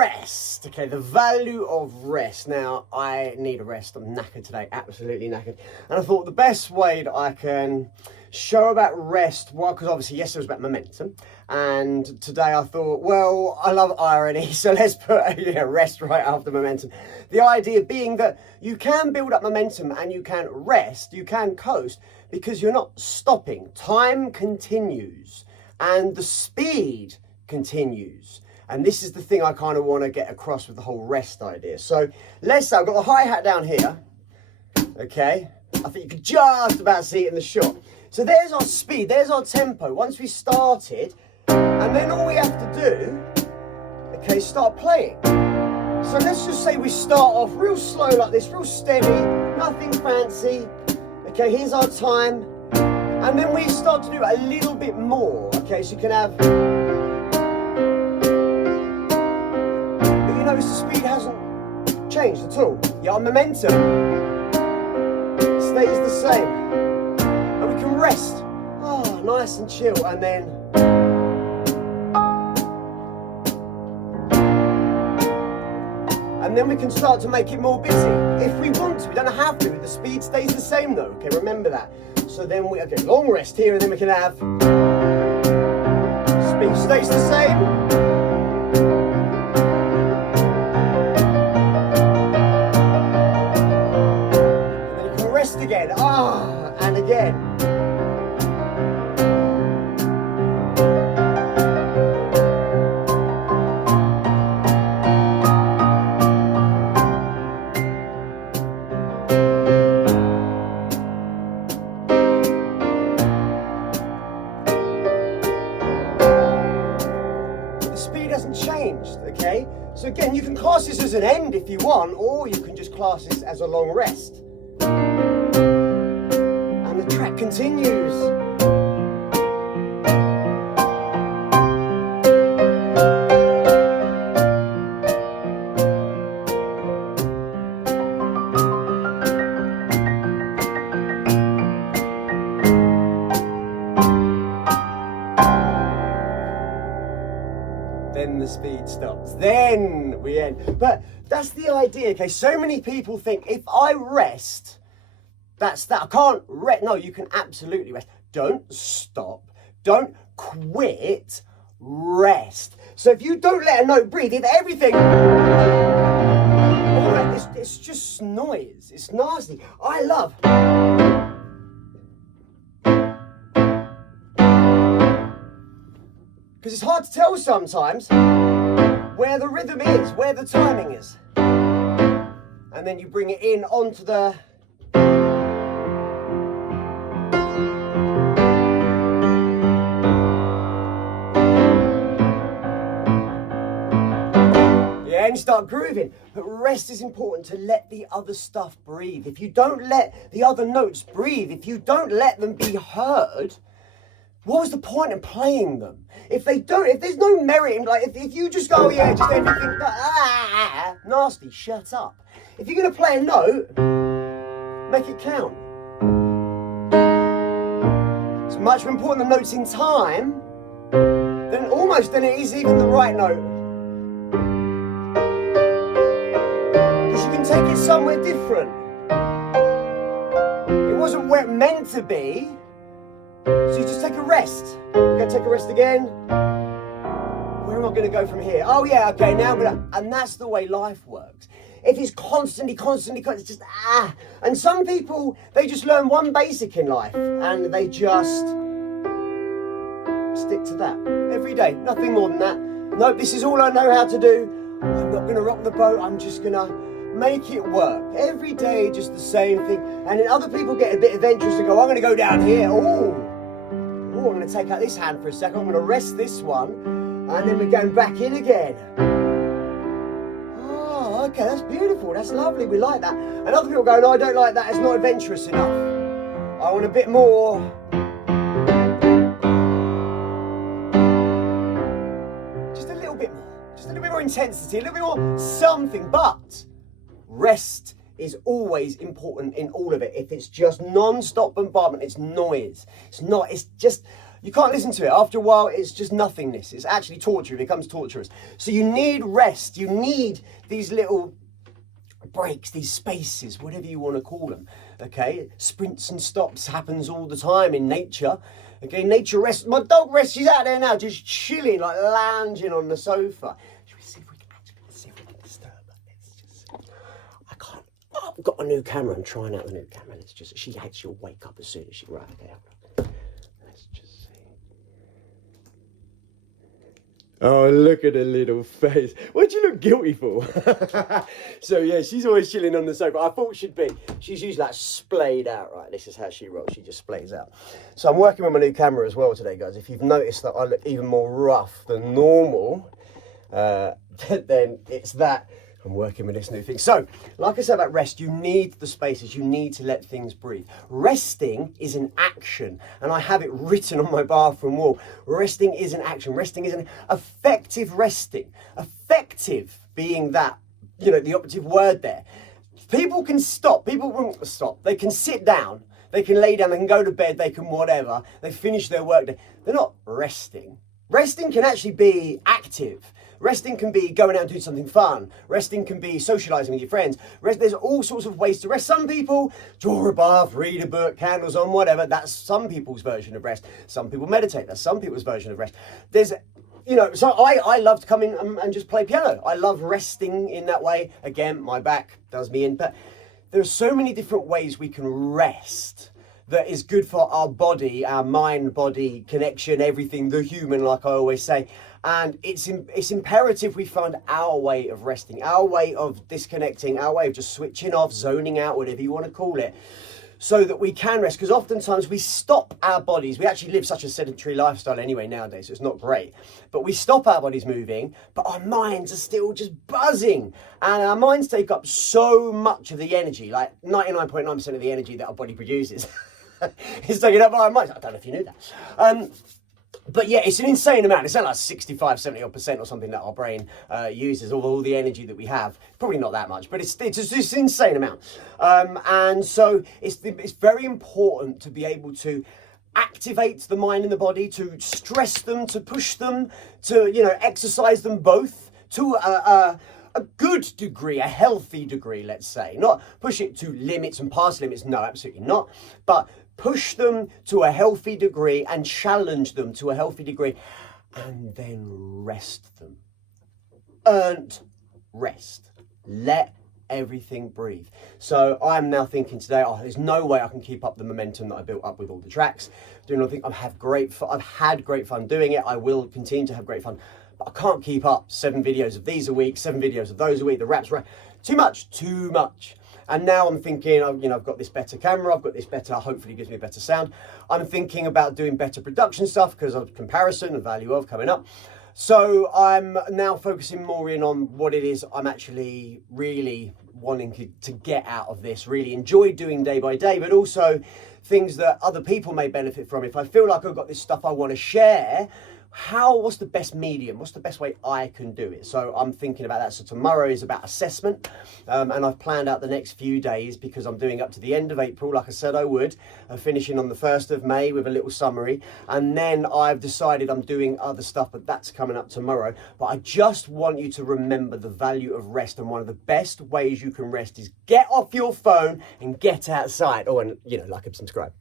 rest. Okay, the value of rest. Now, I need a rest. I'm knackered today, absolutely knackered. And I thought the best way that I can show about rest, well, because obviously yesterday was about momentum, and today I thought, well, I love irony, so let's put rest right after momentum. The idea being that you can build up momentum and you can rest, you can coast, because you're not stopping. Time continues and the speed continues. And this is the thing I kind of want to get across with the whole rest idea. So let's say I've got the hi-hat down here. Okay, I think you could just about see it in the shot. So there's our speed, there's our tempo. Once we started, and then all we have to do, okay, start playing. So let's just say we start off real slow like this, real steady, nothing fancy. Okay, here's our time. And then we start to do a little bit more. Okay, so you can have, but you notice the speed hasn't changed at all. Yeah, our momentum stays the same. And we can rest, nice and chill, and then we can start to make it more busy if we want to. We don't have to. The speed stays the same though. Okay, remember that. So then long rest here, and then we can have speed stays the same. And then you can rest again. And again. Changed, okay? So again, you can class this as an end if you want, or you can just class this as a long rest. And the track continues. Then the speed stops, then we end. But that's the idea, okay? So many people think if I rest, that's that. I can't rest. No, you can absolutely rest. Don't stop. Don't quit. Rest. So if you don't let a note breathe, if everything, it's just noise. It's nasty. I love. Because it's hard to tell sometimes where the rhythm is, where the timing is. And then you bring it in onto the... Yeah, and you start grooving. But rest is important, to let the other stuff breathe. If you don't let the other notes breathe, if you don't let them be heard, what was the point in playing them? If there's no merit in, like, if you just go, just everything, nasty, shut up. If you're going to play a note, make it count. It's much more important the notes in time than it is even the right note. Because you can take it somewhere different. It wasn't where it meant to be. So you just take a rest. You're going to take a rest again. Where am I going to go from here? Oh yeah, okay, now I'm going to... And that's the way life works. If it's constantly, it's just And some people, they just learn one basic in life and they just stick to that every day. Nothing more than that. Nope, this is all I know how to do. I'm not going to rock the boat. I'm just going to make it work. Every day, just the same thing. And then other people get a bit adventurous and go, I'm going to go down here. I'm going to take out this hand for a second. I'm going to rest this one. And then we're going back in again. Oh, okay, that's beautiful. That's lovely. We like that. And other people go, no, I don't like that. It's not adventurous enough. I want a bit more. Just a little bit more. Just a little bit more intensity. A little bit more something. But rest is always important in all of it. If it's just non-stop bombardment, it's noise. It's not, it's just, You can't listen to it. After a while, it's just nothingness. It's actually torture. It becomes torturous. So you need rest. You need these little breaks, these spaces, whatever you want to call them. Okay, sprints and stops happens all the time in nature. Okay, nature rests. My dog rests. She's out there now, just chilling, like lounging on the sofa. Should we see if we can disturb her? Let's just see. I can't. Oh, I've got a new camera. I'm trying out the new camera. Let's just. She will wake up as soon as she. Right. Okay. Let's just see. Oh, look at her little face. What'd you look guilty for? So, yeah, she's always chilling on the sofa. I thought she'd be. She's usually like splayed out, right? This is how she rolls. She just splays out. So I'm working with my new camera as well today, guys. If you've noticed that I look even more rough than normal, then it's that. I'm working with this new thing. So, like I said about rest, you need the spaces. You need to let things breathe. Resting is an action. And I have it written on my bathroom wall. Resting is an action. Resting is an effective resting. Effective being that, the operative word there. People can stop. People won't stop. They can sit down. They can lay down. They can go to bed. They can whatever. They finish their work day. They're not resting. Resting can actually be active. Resting can be going out and doing something fun. Resting can be socialising with your friends. There's all sorts of ways to rest. Some people draw a bath, read a book, candles on, whatever. That's some people's version of rest. Some people meditate. That's some people's version of rest. There's, so I love to come in and just play piano. I love resting in that way. Again, my back does me in. But there are so many different ways we can rest that is good for our body, our mind-body connection, everything, the human, like I always say. And it's imperative we find our way of resting, our way of disconnecting, our way of just switching off, zoning out, whatever you want to call it, so that we can rest. Because oftentimes we stop our bodies. We actually live such a sedentary lifestyle anyway nowadays, so it's not great. But we stop our bodies moving, but our minds are still just buzzing. And our minds take up so much of the energy, like 99.9% of the energy that our body produces. It's taken up by our minds. I don't know if you knew that. But yeah, it's an insane amount. It's like 65, 70% or something that our brain uses, all the energy that we have. Probably not that much, but it's an insane amount. And so it's very important to be able to activate the mind and the body, to stress them, to push them, to, exercise them both to a good degree, a healthy degree, let's say. Not push it to limits and past limits, no, absolutely not. But push them to a healthy degree and challenge them to a healthy degree, and then rest them. Earned rest. Let everything breathe. So I'm now thinking today, there's no way I can keep up the momentum that I built up with all the tracks. Doing nothing. I've had great fun doing it. I will continue to have great fun. But I can't keep up 7 videos of these a week, 7 videos of those a week, the raps, too much. And now I'm thinking, I've got this better camera, I've got this better, hopefully gives me a better sound. I'm thinking about doing better production stuff because of comparison and value of coming up. So I'm now focusing more in on what it is I'm actually really wanting to get out of this, really enjoy doing day by day, but also things that other people may benefit from. If I feel like I've got this stuff I want to share, what's the best medium? What's the best way I can do it? So I'm thinking about that. So tomorrow is about assessment. And I've planned out the next few days because I'm doing up to the end of April, like I said I would, finishing on the 1st of May with a little summary. And then I've decided I'm doing other stuff, but that's coming up tomorrow. But I just want you to remember the value of rest. And one of the best ways you can rest is get off your phone and get outside. Oh, and like and subscribe.